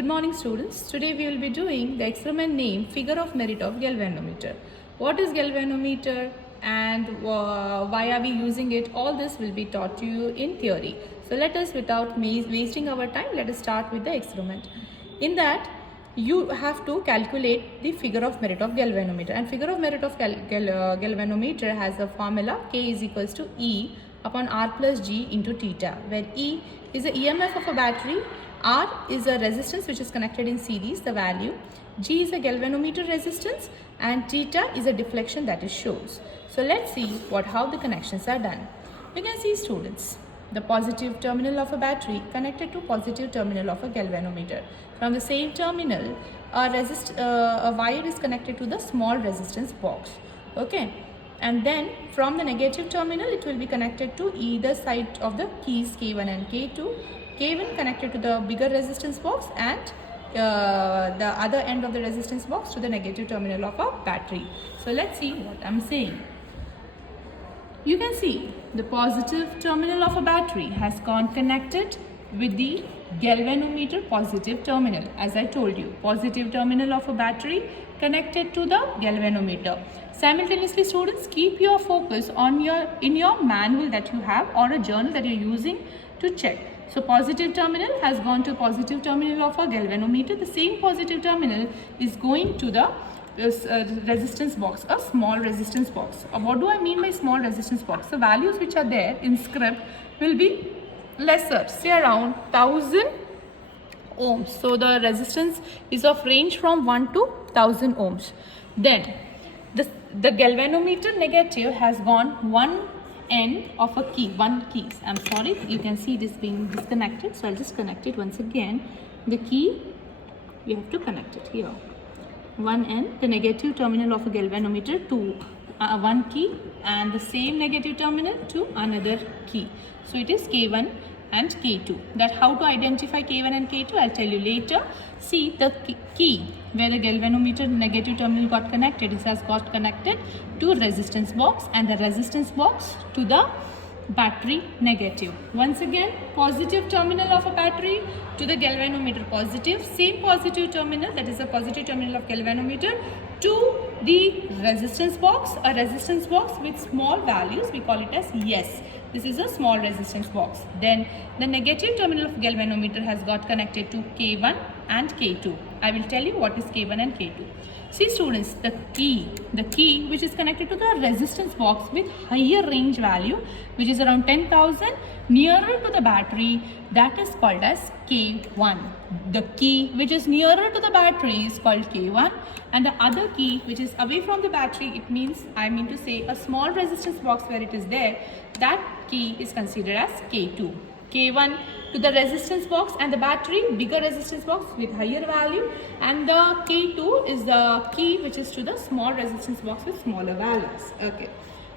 Good morning students. Today we will be doing the experiment name figure of merit of galvanometer. What is galvanometer and why are we using it? All this will be taught to you in theory. So let us, without wasting our time, let us start with the experiment. In that you have to calculate the figure of merit of galvanometer, and figure of merit of galvanometer has a formula K is equals to E upon R plus G into theta, where E is the EMF of a battery, R is a resistance which is connected in series, the value, G is a galvanometer resistance, and theta is a deflection that it shows. So let's see how the connections are done. You can see students, the positive terminal of a battery connected to positive terminal of a galvanometer. From the same terminal, a wire is connected to the small resistance box. Okay, and then from the negative terminal, it will be connected to either side of the keys K1 and K2. K1 connected to the bigger resistance box and the other end of the resistance box to the negative terminal of a battery. So let's see what I'm saying. You can see the positive terminal of a battery has gone connected with the galvanometer positive terminal. As I told you, positive terminal of a battery connected to the galvanometer. Simultaneously, students, keep your focus on in your manual that you have or a journal that you're using to check. So positive terminal has gone to positive terminal of a galvanometer. The same positive terminal is going to the resistance box, a small resistance box. What do I mean by small resistance box? The values which are there in script will be lesser, say around 1000 ohms. So the resistance is of range from 1 to 1000 ohms. Then the galvanometer negative has gone one end of a key, I'm sorry, you can see this being disconnected, so I'll just connect it once again. The key, we have to connect it here. One end, the negative terminal of a galvanometer to one key, and the same negative terminal to another key. So it is K1 and K2. That how to identify K1 and K2, I'll tell you later. See the key where the galvanometer negative terminal got connected, it has got connected to resistance box, and the resistance box to the battery negative. Once again, positive terminal of a battery to the galvanometer positive, same positive terminal, that is the positive terminal of galvanometer, to the resistance box, a resistance box with small values, we call it as S. This is a small resistance box. Then the negative terminal of galvanometer has got connected to K1 and K2. I will tell you what is K1 and K2. See students, the key which is connected to the resistance box with higher range value, which is around 10,000 nearer to the battery, that is called as K1. The key which is nearer to the battery is called K1, and the other key which is away from the battery, I mean to say a small resistance box where it is there, that key is considered as K2. K1 to the resistance box and the battery, bigger resistance box with higher value, and the K2 is the key which is to the small resistance box with smaller values. Okay,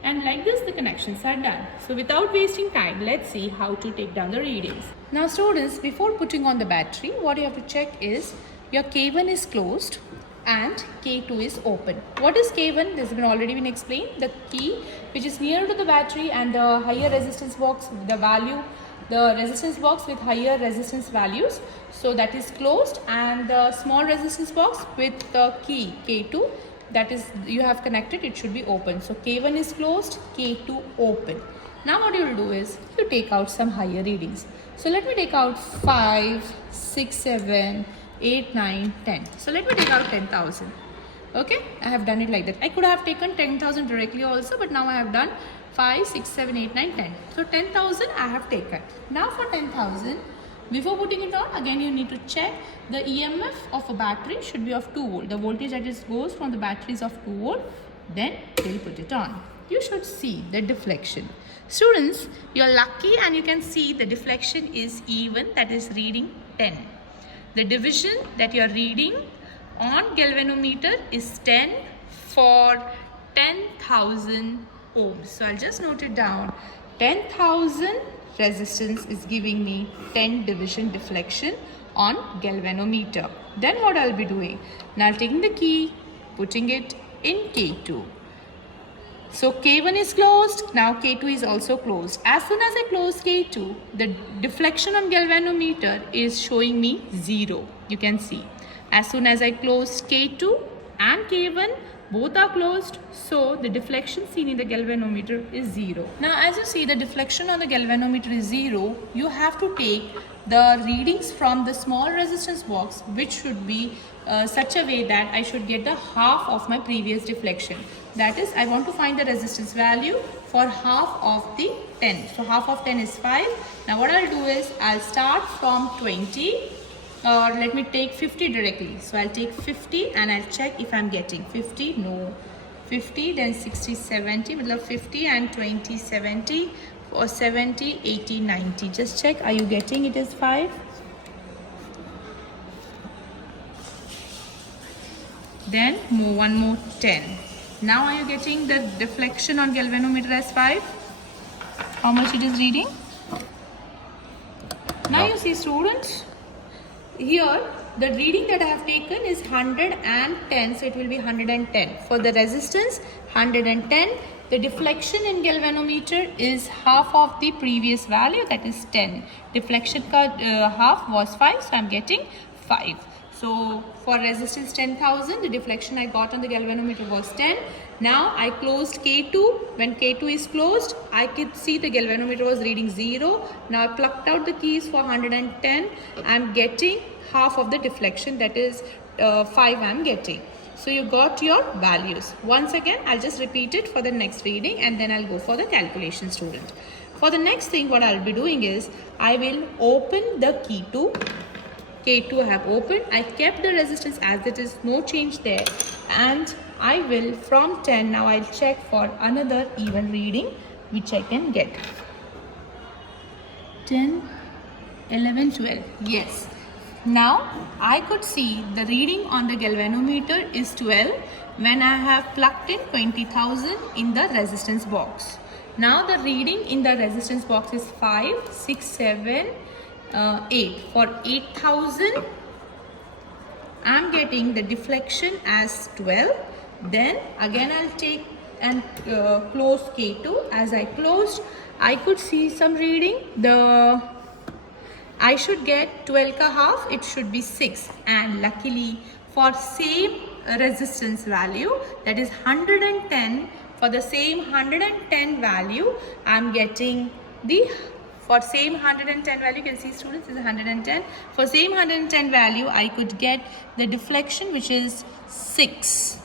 and like this the connections are done. So without wasting time, let's see how to take down the readings. Now students, before putting on the battery, what you have to check is your K1 is closed and K2 is open. What is K1? This has already been explained. The key which is near to the battery and the higher resistance box, the resistance box with higher resistance values, so that is closed, and the small resistance box with the key K2, that is you have connected, it should be open. So K1 is closed, K2 open. Now what you will do is you take out some higher readings. So let me take out 5, 6, 7, 8, 9, 10. So let me take out 10,000. Okay, I have done it like that. I could have taken 10,000 directly also, but now I have done 5, 6, 7, 8, 9, 10. So 10,000 I have taken. Now for 10,000, before putting it on, again you need to check the EMF of a battery should be of 2 volt. The voltage that goes from the battery is of 2 volt. Then we'll put it on. You should see the deflection. Students, you're lucky and you can see the deflection is even, that is reading 10. The division that you're reading on galvanometer is 10 for 10,000 ohms. So I'll just note it down. 10,000 resistance is giving me 10 division deflection on galvanometer. Then what I'll be doing? Now taking the key, putting it in K2. So K1 is closed, now K2 is also closed. As soon as I close K2, the deflection on galvanometer is showing me 0. You can see. As soon as I closed K2 and K1, both are closed, so the deflection seen in the galvanometer is 0. Now as you see, the deflection on the galvanometer is 0. You have to take the readings from the small resistance box, which should be such a way that I should get the half of my previous deflection. That is, I want to find the resistance value for half of the 10. So half of 10 is 5. Now what I'll do is, I'll start from 20, or let me take 50 directly. So I'll take 50 and I'll check if I'm getting 50. No. 50, then 60, 70, 50 and 20, 70, or 70, 80, 90. Just check, are you getting it is 5? Then one more 10. Now are you getting the deflection on galvanometer as 5? How much it is reading? Now you see, students, here the reading that I have taken is 110, so it will be 110. For the resistance, 110. The deflection in galvanometer is half of the previous value, that is 10. Deflection half was 5, so I am getting 5. So for resistance 10,000, the deflection I got on the galvanometer was 10. Now I closed K2. When K2 is closed, I could see the galvanometer was reading 0. Now I plucked out the keys for 110. I am getting half of the deflection, that is 5 I am getting. So you got your values. Once again, I'll just repeat it for the next reading and then I'll go for the calculation, student. For the next thing, what I'll be doing is, I will open the key to K2 I have opened. I kept the resistance as it is, no change there. And I will, from 10, now I'll check for another even reading which I can get. 10, 11, 12. Yes. Now I could see the reading on the galvanometer is 12 when I have plugged in 20,000 in the resistance box. Now the reading in the resistance box is 5, 6, 7, 8. For 8,000 I am getting the deflection as 12. Then again I'll take and close K2. As I closed, I could see some reading. I should get 12 ka half, it should be 6, and luckily for same resistance value, that is 110, for the same 110 value I am getting the, for same 110 value, you can see, students, is 110. For same 110 value I could get the deflection which is 6,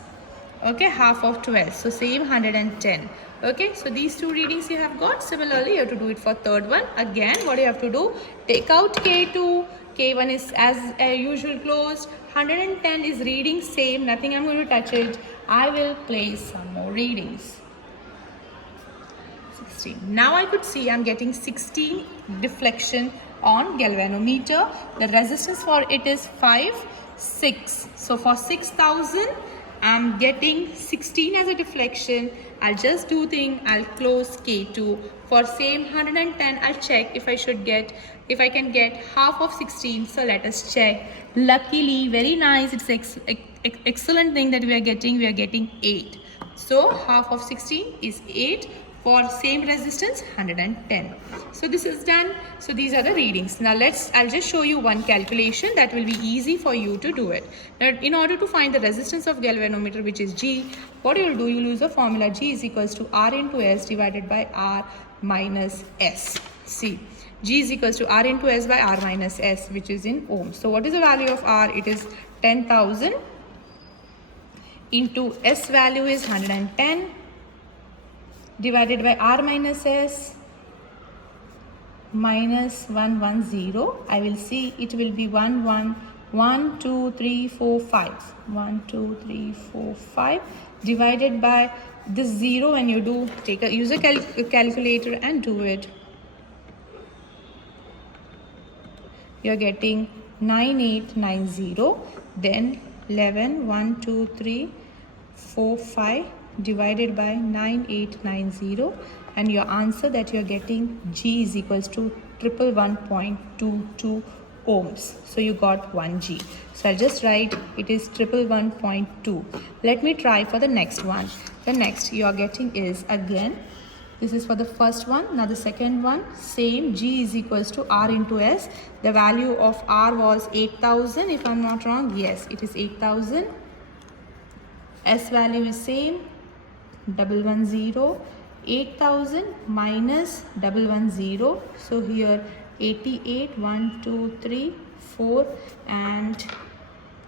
okay, half of 12, so same 110. Okay, so these two readings you have got. Similarly, you have to do it for third one. Again, what you have to do, take out K2, K1 is as usual closed, 110 is reading same, nothing I'm going to touch it. I will place some more readings. 16. Now I could see I'm getting 16 deflection on galvanometer. The resistance for it is 5, 6. So for 6,000, I'm getting 16 as a deflection. I'll just do thing, I'll close K2. For same 110, I'll check if I can get half of 16. So let us check. Luckily, very nice, it's excellent thing that we are getting 8. So half of 16 is 8. For same resistance, 110. So this is done. So these are the readings. Now I'll just show you one calculation that will be easy for you to do it. Now in order to find the resistance of galvanometer, which is G, what you will do, you will use the formula G is equals to R into S divided by R minus S. See, G is equals to R into S by R minus S, which is in ohms. So what is the value of R? It is 10,000 into S value is 110. Divided by R minus S minus 110. I will see it will be 1, 2, 3, 4, 5. 1, 2, 3, 4, 5. Divided by this 0 when you do, use a calculator and do it. You are getting 9890. Then 11, 1, 2, 3, 4, 5. Divided by 9890, and your answer that you are getting, G is equals to 111.22 ohms. So you got 1 G. So I'll just write it is 111.2. Let me try for the next one. The next you are getting is again This is for the first one. Now the second one, same, G is equals to R into S. The value of R was 8000 if I'm not wrong. Yes, it is 8000. S value is same, 110. 8000 minus 110. So here 88, 1, 2, 3, 4 and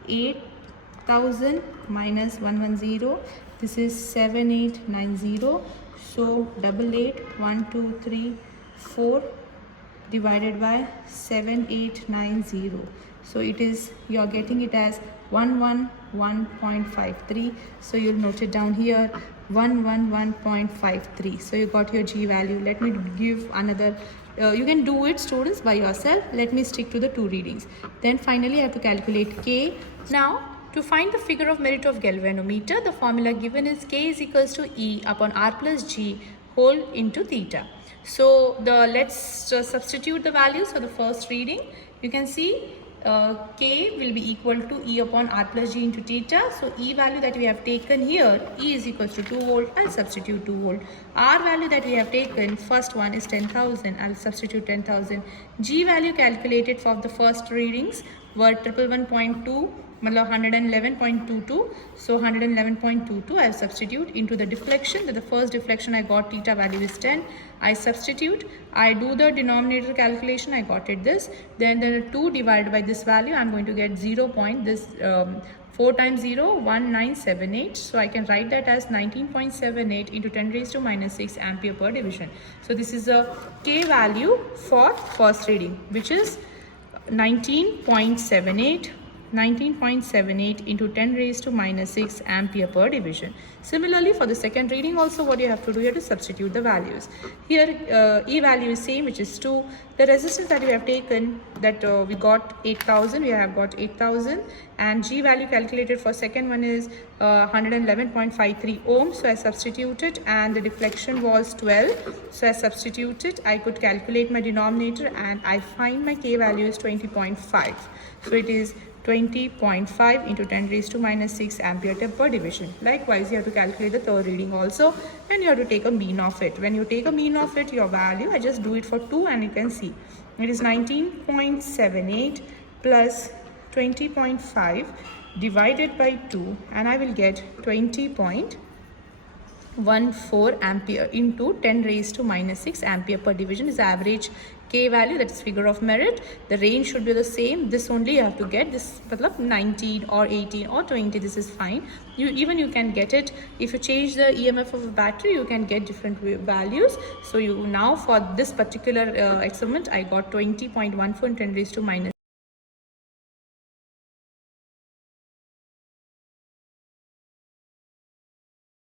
8000 minus 110. This is 7890. So 88, 1, 2, 3, 4 divided by 7890. So it is, you are getting it as 111.53. So you'll note it down here, 111.53. So you got your G value. Let me give another. You can do it, students, by yourself. Let me stick to the two readings. Then finally I have to calculate K. Now to find the figure of merit of galvanometer, the formula given is K is equals to E upon R plus G whole into theta. So let's substitute the values for the first reading. You can see K will be equal to E upon R plus G into theta. So E value that we have taken here, E is equals to 2 volt. I'll substitute 2 volt. R value that we have taken, first one is 10,000. I'll substitute 10,000. G value calculated for the first readings were 111.2. 111.22. So 111.22 I substitute into the deflection. The first deflection I got theta value is 10. I substitute. I do the denominator calculation. I got it this. Then the 2 divided by this value. I'm going to get 0. 4 times 0, 1978. So I can write that as 19.78 into 10 raised to minus 6 ampere per division. So this is a K value for first reading, which is 19.78 into 10 raised to minus 6 ampere per division. Similarly, for the second reading also, what you have to do, you have to substitute the values. Here E value is same, which is 2. The resistance that we have taken, that we got 8000, we have got 8000, and G value calculated for second one is 111.53 ohms. So I substituted, and the deflection was 12. So I substituted. I could calculate my denominator, and I find my K value is 20.5. So it is 20.5 into 10 raised to minus 6 ampere per division. Likewise, you have to calculate the third reading also, and you have to take a mean of it. When you take a mean of it, your value, I just do it for 2, and you can see it is 19.78 plus 20.5 divided by 2, and I will get 20.14 ampere into 10 raised to minus 6 ampere per division is average K value, that is figure of merit. The range should be the same. This only you have to get, this 19 or 18 or 20, this is fine. You can get it. If you change the EMF of a battery, you can get different values. So you now, for this particular experiment, I got 20.14 in 10 raised to minus